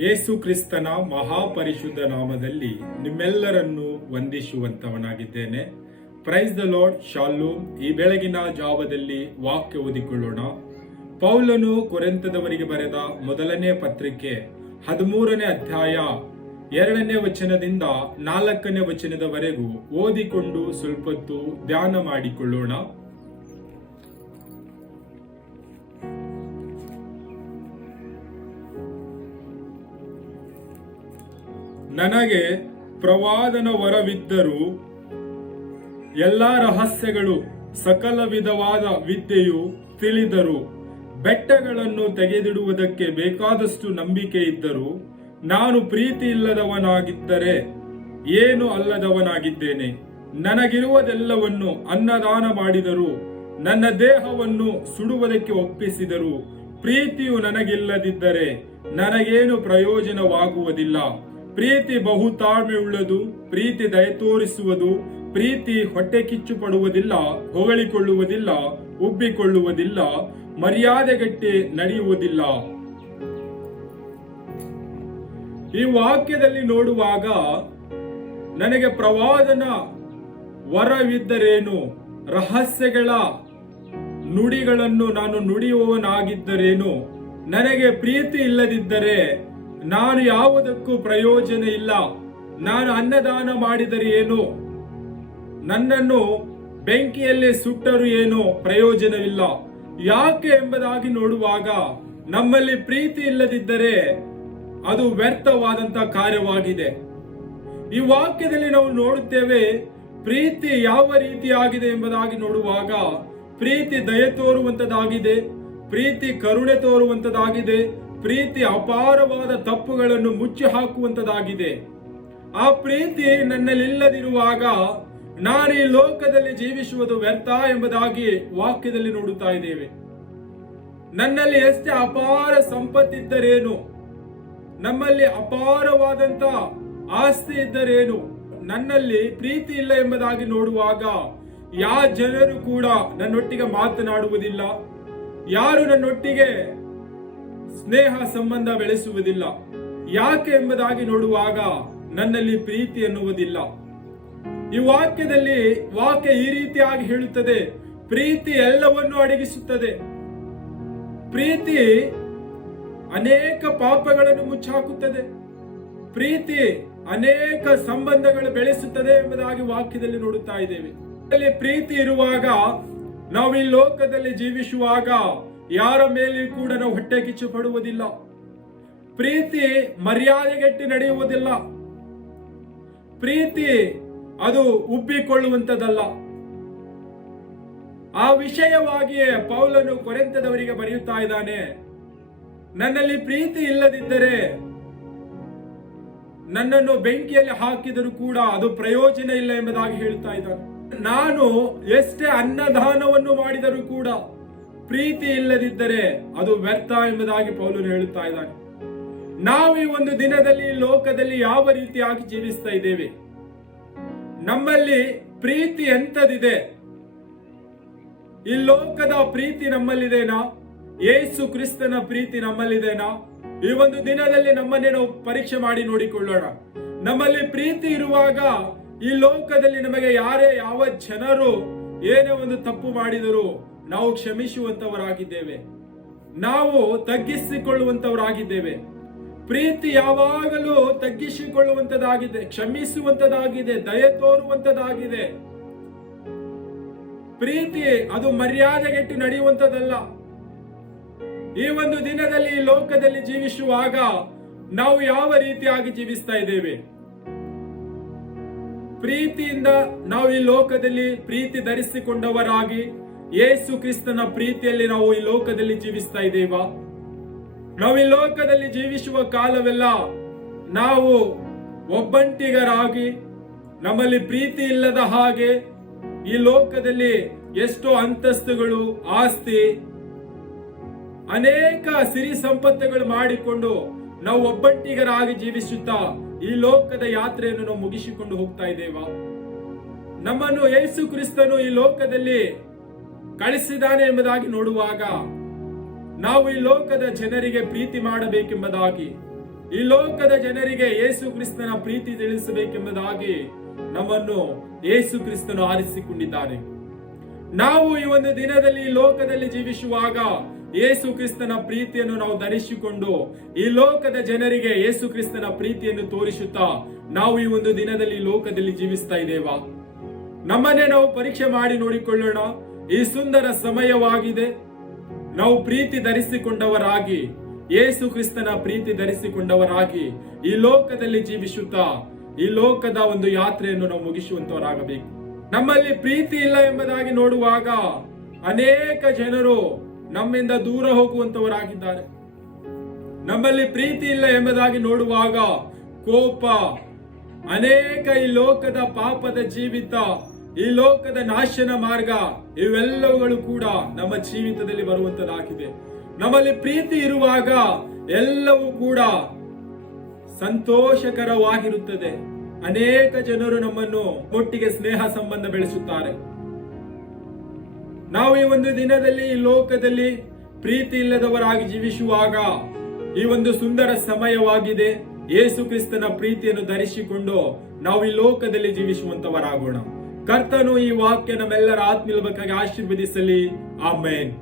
ಯೇಸು ಕ್ರಿಸ್ತನ ಮಹಾಪರಿಶುದ್ಧ ನಾಮದಲ್ಲಿ ನಿಮ್ಮೆಲ್ಲರನ್ನು ವಂದಿಸುವಂತವನಾಗಿದ್ದೇನೆ. Praise the lord. ಶಾಲೋಮ್. ಈ ಬೆಳಗಿನ ಜಾವದಲ್ಲಿ ವಾಕ್ಯ ಓದಿಕೊಳ್ಳೋಣ. ಪೌಲನು ಕೊರಿಂಥದವರಿಗೆ ಬರೆದ ಮೊದಲನೇ ಪತ್ರಿಕೆ 13ನೇ ಅಧ್ಯಾಯ 2ನೇ ವಚನದಿಂದ 4ನೇ ವಚನದವರೆಗೂ ಓದಿಕೊಂಡು ಸ್ವಲ್ಪ ಹೊತ್ತು ಧ್ಯಾನ ಮಾಡಿಕೊಳ್ಳೋಣ. ನನಗೆ ಪ್ರವಾದನ ವರವಿದ್ದರೂ ಎಲ್ಲ ರಹಸ್ಯಗಳು ಸಕಲ ವಿಧವಾದ ವಿದ್ಯೆಯು ತಿಳಿದರೂ ಬೆಟ್ಟಗಳನ್ನು ತೆಗೆದಿಡುವುದಕ್ಕೆ ಬೇಕಾದಷ್ಟು ನಂಬಿಕೆ ಇದ್ದರೂ ನಾನು ಪ್ರೀತಿ ಇಲ್ಲದವನಾಗಿದ್ದರೆ ಏನು ಅಲ್ಲದವನಾಗಿದ್ದೇನೆ. ನನಗಿರುವುದೆಲ್ಲವನ್ನು ಅನ್ನದಾನ ಮಾಡಿದರೂ ನನ್ನ ದೇಹವನ್ನು ಸುಡುವುದಕ್ಕೆ ಒಪ್ಪಿಸಿದರೂ ಪ್ರೀತಿಯು ನನಗಿಲ್ಲದಿದ್ದರೆ ನನಗೇನು ಪ್ರಯೋಜನವಾಗುವುದಿಲ್ಲ. ಪ್ರೀತಿ ಬಹು ತಾಳ್ಮೆ ಉಳ್ಳದು, ಪ್ರೀತಿ ದಯ ತೋರಿಸುವುದು, ಪ್ರೀತಿ ಹೊಟ್ಟೆ ಕಿಚ್ಚು ಪಡುವುದಿಲ್ಲ, ಹೊಗಳಿಕೊಳ್ಳುವುದಿಲ್ಲ, ಉಬ್ಬಿಕೊಳ್ಳುವುದಿಲ್ಲ, ಮರ್ಯಾದೆಗಟ್ಟಿ ನಡೆಯುವುದಿಲ್ಲ. ಈ ವಾಕ್ಯದಲ್ಲಿ ನೋಡುವಾಗ ನನಗೆ ಪ್ರವಾದನ ವರವಿದ್ದರೇನು, ರಹಸ್ಯಗಳ ನುಡಿಗಳನ್ನು ನಾನು ನುಡಿಯುವವನಾಗಿದ್ದರೇನು, ನನಗೆ ಪ್ರೀತಿ ಇಲ್ಲದಿದ್ದರೆ ನಾನು ಯಾವುದಕ್ಕೂ ಪ್ರಯೋಜನ ಇಲ್ಲ. ನಾನು ಅನ್ನದಾನ ಮಾಡಿದರೆ ಏನು, ನನ್ನನ್ನು ಬೆಂಕಿಯಲ್ಲಿ ಸುಟ್ಟರೂ ಏನು ಪ್ರಯೋಜನವಿಲ್ಲ. ಯಾಕೆ ಎಂಬುದಾಗಿ ನೋಡುವಾಗ ನಮ್ಮಲ್ಲಿ ಪ್ರೀತಿ ಇಲ್ಲದಿದ್ದರೆ ಅದು ವ್ಯರ್ಥವಾದಂತಹ ಕಾರ್ಯವಾಗಿದೆ. ಈ ವಾಕ್ಯದಲ್ಲಿ ನಾವು ನೋಡುತ್ತೇವೆ ಪ್ರೀತಿ ಯಾವ ರೀತಿಯಾಗಿದೆ ಎಂಬುದಾಗಿ ನೋಡುವಾಗ ಪ್ರೀತಿ ದಯೆ ತೋರುವಂತದಾಗಿದೆ, ಪ್ರೀತಿ ಕರುಣೆ ತೋರುವಂತದಾಗಿದೆ, ಪ್ರೀತಿ ಅಪಾರವಾದ ತಪ್ಪುಗಳನ್ನು ಮುಚ್ಚಿ ಹಾಕುವಂತದಾಗಿದೆ. ಆ ಪ್ರೀತಿ ನನ್ನಲ್ಲಿಲ್ಲದಿರುವಾಗ ನಾನು ಈ ಲೋಕದಲ್ಲಿ ಜೀವಿಸುವುದು ವ್ಯರ್ಥ ಎಂಬುದಾಗಿ ವಾಕ್ಯದಲ್ಲಿ ನೋಡುತ್ತಾ ಇದ್ದೇವೆ. ನನ್ನಲ್ಲಿ ಎಷ್ಟೇ ಅಪಾರ ಸಂಪತ್ತಿದ್ದರೇನು, ನಮ್ಮಲ್ಲಿ ಅಪಾರವಾದಂತ ಆಸ್ತಿ ಇದ್ದರೇನು, ನನ್ನಲ್ಲಿ ಪ್ರೀತಿ ಇಲ್ಲ ಎಂಬುದಾಗಿ ನೋಡುವಾಗ ಯಾವ ಜನರು ಕೂಡ ನನ್ನೊಟ್ಟಿಗೆ ಮಾತನಾಡುವುದಿಲ್ಲ, ಯಾರು ನನ್ನೊಟ್ಟಿಗೆ ಸ್ನೇಹ ಸಂಬಂಧ ಬೆಳೆಸುವುದಿಲ್ಲ. ಯಾಕೆ ಎಂಬುದಾಗಿ ನೋಡುವಾಗ ನನ್ನಲ್ಲಿ ಪ್ರೀತಿ ಎನ್ನುವುದಿಲ್ಲ. ಈ ವಾಕ್ಯದಲ್ಲಿ ವಾಕ್ಯ ಈ ರೀತಿಯಾಗಿ ಹೇಳುತ್ತದೆ, ಪ್ರೀತಿ ಎಲ್ಲವನ್ನು ಅಡಗಿಸುತ್ತದೆ. ಪ್ರೀತಿ ಅನೇಕ ಪಾಪಗಳನ್ನು ಮುಚ್ಚಾಕುತ್ತದೆ. ಪ್ರೀತಿ ಅನೇಕ ಸಂಬಂಧಗಳು ಬೆಳೆಸುತ್ತದೆ ಎಂಬುದಾಗಿ ವಾಕ್ಯದಲ್ಲಿ ನೋಡುತ್ತಾ ಇದ್ದೇವೆ. ಪ್ರೀತಿ ಇರುವಾಗ ನಾವು ಈ ಲೋಕದಲ್ಲಿ ಜೀವಿಸುವಾಗ ಯಾರ ಮೇಲೆಯೂ ಕೂಡ ನಾವು ಹೊಟ್ಟೆ ಕಿಚ್ಚು ಪಡುವುದಿಲ್ಲ. ಪ್ರೀತಿ ಮರ್ಯಾದೆಗೆಟ್ಟು ನಡೆಯುವುದಿಲ್ಲ. ಪ್ರೀತಿ ಅದು ಉಬ್ಬಿಕೊಳ್ಳುವಂತದಲ್ಲ. ಆ ವಿಷಯವಾಗಿಯೇ ಪೌಲನು ಕೊರಿಂಥದವರಿಗೆ ಬರೆಯುತ್ತಾ ಇದ್ದಾನೆ, ನನ್ನಲ್ಲಿ ಪ್ರೀತಿ ಇಲ್ಲದಿದ್ದರೆ ನನ್ನನ್ನು ಬೆಂಕಿಯಲ್ಲಿ ಹಾಕಿದರೂ ಕೂಡ ಅದು ಪ್ರಯೋಜನ ಇಲ್ಲ ಎಂಬುದಾಗಿ ಹೇಳುತ್ತಾ ಇದ್ದಾನೆ. ನಾನು ಎಷ್ಟೇ ಅನ್ನದಾನವನ್ನು ಮಾಡಿದರೂ ಕೂಡ ಪ್ರೀತಿ ಇಲ್ಲದಿದ್ದರೆ ಅದು ವ್ಯರ್ಥ ಎಂಬುದಾಗಿ ಪೌಲನು ಹೇಳುತ್ತಾ ಇದ್ದಾನೆ. ನಾವು ಈ ಒಂದು ದಿನದಲ್ಲಿ ಲೋಕದಲ್ಲಿ ಯಾವ ರೀತಿಯಾಗಿ ಜೀವಿಸ್ತಾ ಇದ್ದೇವೆ? ನಮ್ಮಲ್ಲಿ ಪ್ರೀತಿ ಎಂತದಿದೆ? ಈ ಲೋಕದ ಪ್ರೀತಿ ನಮ್ಮಲ್ಲಿದೇನಾ? ಯೇಸು ಕ್ರಿಸ್ತನ ಪ್ರೀತಿ ನಮ್ಮಲ್ಲಿದೇನಾ? ಈ ಒಂದು ದಿನದಲ್ಲಿ ನಮ್ಮನ್ನೇ ನಾವು ಪರೀಕ್ಷೆ ಮಾಡಿ ನೋಡಿಕೊಳ್ಳೋಣ. ನಮ್ಮಲ್ಲಿ ಪ್ರೀತಿ ಇರುವಾಗ ಈ ಲೋಕದಲ್ಲಿ ನಮಗೆ ಯಾರೇ ಯಾವ ಜನರು ಏನೇ ಒಂದು ತಪ್ಪು ಮಾಡಿದರೂ ನಾವು ಕ್ಷಮಿಸುವಂತವರಾಗಿದ್ದೇವೆ, ನಾವು ತಗ್ಗಿಸಿಕೊಳ್ಳುವಂತವರಾಗಿದ್ದೇವೆ. ಪ್ರೀತಿ ಯಾವಾಗಲೂ ತಗ್ಗಿಸಿಕೊಳ್ಳುವಂತದಾಗಿದೆ, ಕ್ಷಮಿಸುವಂತದಾಗಿದೆ, ದಯೆ ತೋರುವಂತದಾಗಿದೆ. ಪ್ರೀತಿ ಅದು ಮರ್ಯಾದೆಗೆಟ್ಟು ನಡೆಯುವಂತದಲ್ಲ. ಈ ಒಂದು ದಿನದಲ್ಲಿ ಈ ಲೋಕದಲ್ಲಿ ಜೀವಿಸುವಾಗ ನಾವು ಯಾವ ರೀತಿಯಾಗಿ ಜೀವಿಸ್ತಾ ಇದ್ದೇವೆ? ಪ್ರೀತಿಯಿಂದ ನಾವು ಈ ಲೋಕದಲ್ಲಿ ಪ್ರೀತಿ ಧರಿಸಿಕೊಂಡವರಾಗಿ ಯೇಸು ಕ್ರಿಸ್ತನ ಪ್ರೀತಿಯಲ್ಲಿ ನಾವು ಈ ಲೋಕದಲ್ಲಿ ಜೀವಿಸ್ತಾ ಇದ್ದೇವಾ? ನಾವು ಈ ಲೋಕದಲ್ಲಿ ಜೀವಿಸುವ ಕಾಲವೆಲ್ಲ ನಾವು ಒಬ್ಬಂಟಿಗರಾಗಿ ನಮ್ಮಲ್ಲಿ ಪ್ರೀತಿ ಇಲ್ಲದ ಹಾಗೆ ಈ ಲೋಕದಲ್ಲಿ ಎಷ್ಟೋ ಅಂತಸ್ತುಗಳು, ಆಸ್ತಿ, ಅನೇಕ ಸಿರಿ ಸಂಪತ್ತುಗಳು ಮಾಡಿಕೊಂಡು ನಾವು ಒಬ್ಬಂಟಿಗರಾಗಿ ಜೀವಿಸುತ್ತಾ ಈ ಲೋಕದ ಯಾತ್ರೆಯನ್ನು ನಾವು ಮುಗಿಸಿಕೊಂಡು ಹೋಗ್ತಾ ಇದ್ದೇವಾ? ನಮ್ಮನ್ನು ಯೇಸು ಕ್ರಿಸ್ತನು ಈ ಲೋಕದಲ್ಲಿ ಕಳಿಸಿದ್ದಾನೆ ಎಂಬುದಾಗಿ ನೋಡುವಾಗ ನಾವು ಈ ಲೋಕದ ಜನರಿಗೆ ಪ್ರೀತಿ ಮಾಡಬೇಕೆಂಬುದಾಗಿ, ಈ ಲೋಕದ ಜನರಿಗೆ ಯೇಸು ಕ್ರಿಸ್ತನ ಪ್ರೀತಿ ತಿಳಿಸಬೇಕೆಂಬುದಾಗಿ ನಮ್ಮನ್ನು ಯೇಸು ಕ್ರಿಸ್ತನು ಆರಿಸಿಕೊಂಡಿದ್ದಾನೆ. ನಾವು ಈ ಒಂದು ದಿನದಲ್ಲಿ ಈ ಲೋಕದಲ್ಲಿ ಜೀವಿಸುವಾಗ ಯೇಸು ಕ್ರಿಸ್ತನ ಪ್ರೀತಿಯನ್ನು ನಾವು ಧರಿಸಿಕೊಂಡು ಈ ಲೋಕದ ಜನರಿಗೆ ಯೇಸು ಕ್ರಿಸ್ತನ ಪ್ರೀತಿಯನ್ನು ತೋರಿಸುತ್ತಾ ನಾವು ಈ ಒಂದು ದಿನದಲ್ಲಿ ಈ ಲೋಕದಲ್ಲಿ ಜೀವಿಸ್ತಾ ಇದ್ದೇವಾ? ನಮ್ಮನ್ನೇ ನಾವು ಪರೀಕ್ಷೆ ಮಾಡಿ ನೋಡಿಕೊಳ್ಳೋಣ. ಈ ಸುಂದರ ಸಮಯವಾಗಿದೆ. ನಾವು ಪ್ರೀತಿ ಧರಿಸಿಕೊಂಡವರಾಗಿ, ಯೇಸು ಕ್ರಿಸ್ತನ ಪ್ರೀತಿ ಧರಿಸಿಕೊಂಡವರಾಗಿ ಈ ಲೋಕದಲ್ಲಿ ಜೀವಿಸುತ್ತಾ ಈ ಲೋಕದ ಒಂದು ಯಾತ್ರೆಯನ್ನು ನಾವು ಮುಗಿಸುವಂತವರಾಗಬೇಕು. ನಮ್ಮಲ್ಲಿ ಪ್ರೀತಿ ಇಲ್ಲ ಎಂಬುದಾಗಿ ನೋಡುವಾಗ ಅನೇಕ ಜನರು ನಮ್ಮಿಂದ ದೂರ ಹೋಗುವಂತವರಾಗಿದ್ದಾರೆ. ನಮ್ಮಲ್ಲಿ ಪ್ರೀತಿ ಇಲ್ಲ ಎಂಬುದಾಗಿ ನೋಡುವಾಗ ಕೋಪ, ಅನೇಕ ಈ ಲೋಕದ ಪಾಪದ ಜೀವಿತ, ಈ ಲೋಕದ ನಾಶನ ಮಾರ್ಗ, ಇವೆಲ್ಲವುಗಳು ಕೂಡ ನಮ್ಮ ಜೀವಿತದಲ್ಲಿ ಬರುವಂತದಾಗಿದೆ. ನಮ್ಮಲ್ಲಿ ಪ್ರೀತಿ ಇರುವಾಗ ಎಲ್ಲವೂ ಕೂಡ ಸಂತೋಷಕರವಾಗಿರುತ್ತದೆ. ಅನೇಕ ಜನರು ನಮ್ಮನ್ನು ಒಟ್ಟಿಗೆ ಸ್ನೇಹ ಸಂಬಂಧ ಬೆಳೆಸುತ್ತಾರೆ. ನಾವು ಈ ಒಂದು ದಿನದಲ್ಲಿ ಈ ಲೋಕದಲ್ಲಿ ಪ್ರೀತಿ ಇಲ್ಲದವರಾಗಿ ಜೀವಿಸುವಾಗ ಈ ಒಂದು ಸುಂದರ ಸಮಯವಾಗಿದೆ. ಯೇಸು ಕ್ರಿಸ್ತನ ಪ್ರೀತಿಯನ್ನು ಧರಿಸಿಕೊಂಡು ನಾವು ಈ ಲೋಕದಲ್ಲಿ ಜೀವಿಸುವಂತವರಾಗೋಣ. ಕರ್ತನು ಈ ವಾಕ್ಯ ನಮ್ಮೆಲ್ಲರ ಆತ್ಮೀಯ ಬಗ್ಗಾಗಿ ಆಶೀರ್ವದಿಸಲಿ. ಆಮೇನ್.